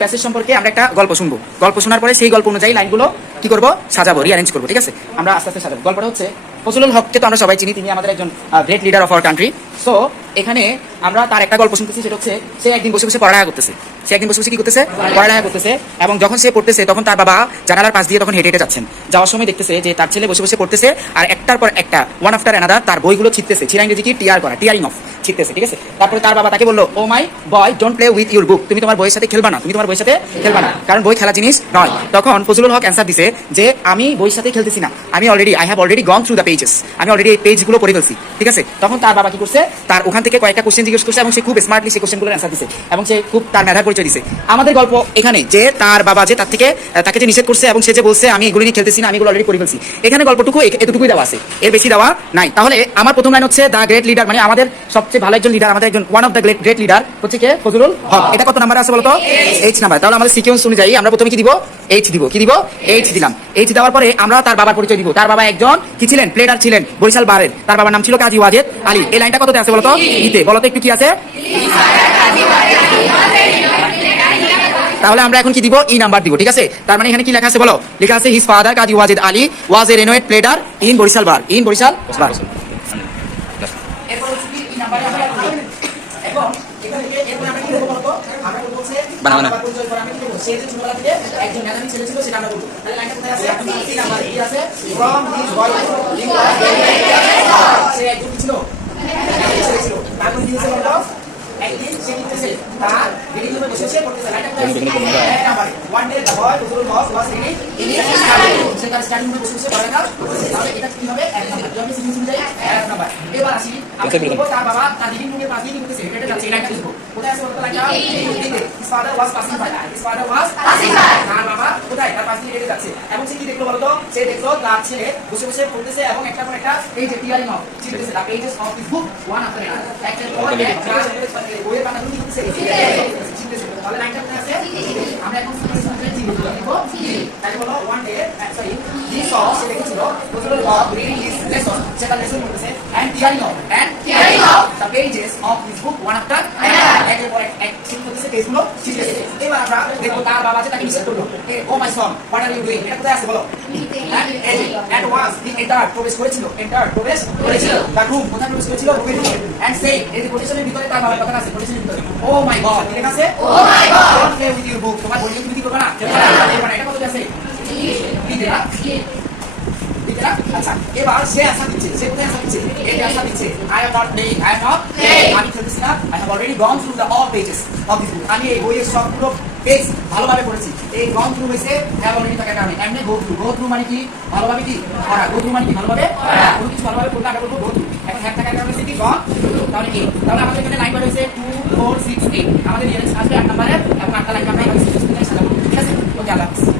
Passage সম্পর্কে আমরা একটা গল্প শুনবো। গল্প শোনার পরে সেই গল্প অনুযায়ী লাইনগুলো কি করবো, সাজাবো, রিঅ্যারেঞ্জ করবো। ঠিক আছে, আমরা আস্তে আস্তে সাজাবো। গল্পটা হচ্ছে ফজলুল হককে তো আমরা সবাই চিনি, তিনি আমাদের একজন great leader of our country. So এখানে আমরা তার একটা গল্প শুনতেছি, সেটা হচ্ছে সে একদিন বসে বসে পড়ালেখা করতেছে। সে একদিন বসে বসে কি করতেছে, পড়ালেখা করতেছে। এবং যখন সে পড়তেছে তখন তার বাবা জানালার পাশ দিয়ে তখন হেঁটে হেঁটে যাচ্ছেন। যাওয়ার সময় দেখতেছে যে তার ছেলে বসে বসে পড়তেছে আর একটার পর একটা, ওয়ান আফটার অ্যানাদার, তার বইগুলো ছিটতেছে। ছিঁড়া ইংরেজি কি, টিয়ার করা, টিয়ারিং অফ, ছিটতেছে। ঠিক আছে, তারপরে তার বাবা তাকে বললো, oh my boy, don't play with your book, তুমি তোমার বইয়ের সাথে খেলবা না, তুমি তোমার বইয়ের সাথে খেলবা না, কারণ বই খেলা জিনিস নয়। তখন ফজলুল হক অ্যান্সার দিছে যে আমি বইয়ের সাথে খেলতেছি না, আমি I have already gone through the pages, আমি অলরেডি এই পেজগুলো পড়ে ফেলছি। ঠিক আছে, তখন তার বাবা কি করছে, তার ওখান থেকে কয়েকটা কোশ্চেন জিজ্ঞেস করছে এবং সে খুব স্মার্টলি সেই কোশ্চেনগুলোর অ্যান্সার দিছে এবং সে খুব তার মেধার পরিচয় দিছে। আমাদের গল্প এখানে যে তার বাবা যে তাকে যে নিষেধ করছে এবং সে যে বলছে আমি এগুলো নিয়ে খেলতেছি না, আমি এগুলো অলরেডি পড়ে ফেলছি, এখানে গল্পটুকু এতটুকুই দেওয়া আছে, এর বেশি দেওয়া নাই। তাহলে আমার প্রথম লাইন হচ্ছে দ্য গ্রেট লিডার, মানে আমাদের সবচেয়ে ভালো একজন লিডার, আমাদের একজন one of the great leader হচ্ছে কে, ফজলুল হক। এটা কত নাম্বার আছে বলতো, এইচ নাম্বার। তাহলে আমাদের সিকোয়েন্স অনুযায়ী আমরা প্রথমে কি দিব, এইচ দিব। কি দিব, এইচ দিলাম। এইচ দেওয়ার পরে আমরা তার বাবার পরিচয় দিব। তার বাবা একজন কি ছিলেন, প্লেডার ছিলেন, বরিশাল বারের। তার বাবার নাম ছিল কাজী ওয়াজেদ আলী। এই লাইনটা কততে আছে বলতো, ইতে। বলতো একটু কি আছে। তাহলে আমরা এখন কি দিব, ই নাম্বার দিব। ঠিক আছে, তার মানে এখানে কি লেখা আছে বলো, লেখা আছে his father Kazi Wajed Ali was a renowned pleader in Barisal bar, in Barisal bar. একদিন সে লিখতেছে তার রিডিং রুমে বসে পড়তেছে। One day the boy Fazlul Haq was reading in his study room. সে তার স্টাডি রুমে বসে পড়ালেখা করতেছে। তাহলে এটা কি হবে, এক নাম্বার। যখন সিরিজ অনুযায়ী এক নাম্বার। এবার আসি, আমরা বলবো তার বাবা তার রিডিং রুমের পাশে কি করতেছে, হেঁটে যাচ্ছে। এই লাইনটা লিখবো। কোথায় আছে বলতো, লাইনটা his father was passing by, his father was passing by. তার বাবা কোথায়, তার পাশে হেঁটে যাচ্ছে। এবং সে কি দেখলো বলতো, সে দেখলো তার ছেলে বসে বসে পড়তেছে এবং একটা পর একটা এই যে টিয়ারিং অফ ছিটতেছে, the pages of his book one after another, একটার পর একটা বইয়ের পাতাগুলো কি করতেছে, ছিটতেছে। তাহলে লাইনটা কোথায় আছে, আমরা এখন তাই বলো one day sorry he saw, সে দেখেছিল Fazlul Huq reading his lesson, সে তার লেসন পড়তেছে, and tearing of the pages of his book one after another, একের পর এক ছিট করতেছে, পেজগুলো ছিটতেছে। এবার আমরা দেখবো তার বাবা যে তাকে নিষেধ করলো, ও মাই সন হোয়াট আর ইউ ডুইং, এটা কোথায় আছে বলো, এন্ড ওয়াজ হি এন্টার, প্রবেশ করেছিল, এন্টার প্রবেশ করেছিল, দ্য রুম, কোথায় প্রবেশ করেছিল, রুমের ভিতরে, এন্ড সে এই যে কোটেশনের ভিতরে তার বাবার কথা আছে, কোটেশনের ভিতরে, ও মাই গড, কি লেখা আছে, oh my God, don't play with your book, তোমার বই তুমি কি করবে না, এটা কত আছে, আচ্ছা। এবার সে আশা দিচ্ছে, সে কোথায় আশা দিচ্ছে, এই আশা দিচ্ছে, I am not playing, I am not playing, আমি খেলতেছি না, I have already gone through the all pages of this book, আমি এই বইয়ের সবগুলো পেজ ভালোভাবে পড়েছি। এই গন থ্রু হইছে হ্যাভ অলরেডি থাকার কারণে, এমনি গো থ্রু, গো থ্রু মানে কি, ভালোভাবে কি পড়া, গো থ্রু মানে কি ভালোভাবে পড়া, কোনো কিছু ভালোভাবে পড়লে আগে বলবো গো থ্রু। এখন হ্যাভ থাকার কারণে কি গন, তাহলে কি, তাহলে আমাদের এখানে লাইন বার হইছে 2 4 6 8, আমাদের রিয়ারেঞ্জ আসবে 8 নম্বরের এবং 8টা লাইন আমরা এখানে সাজাবো। ঠিক আছে, ওকে, আল্লাহ হাফেজ।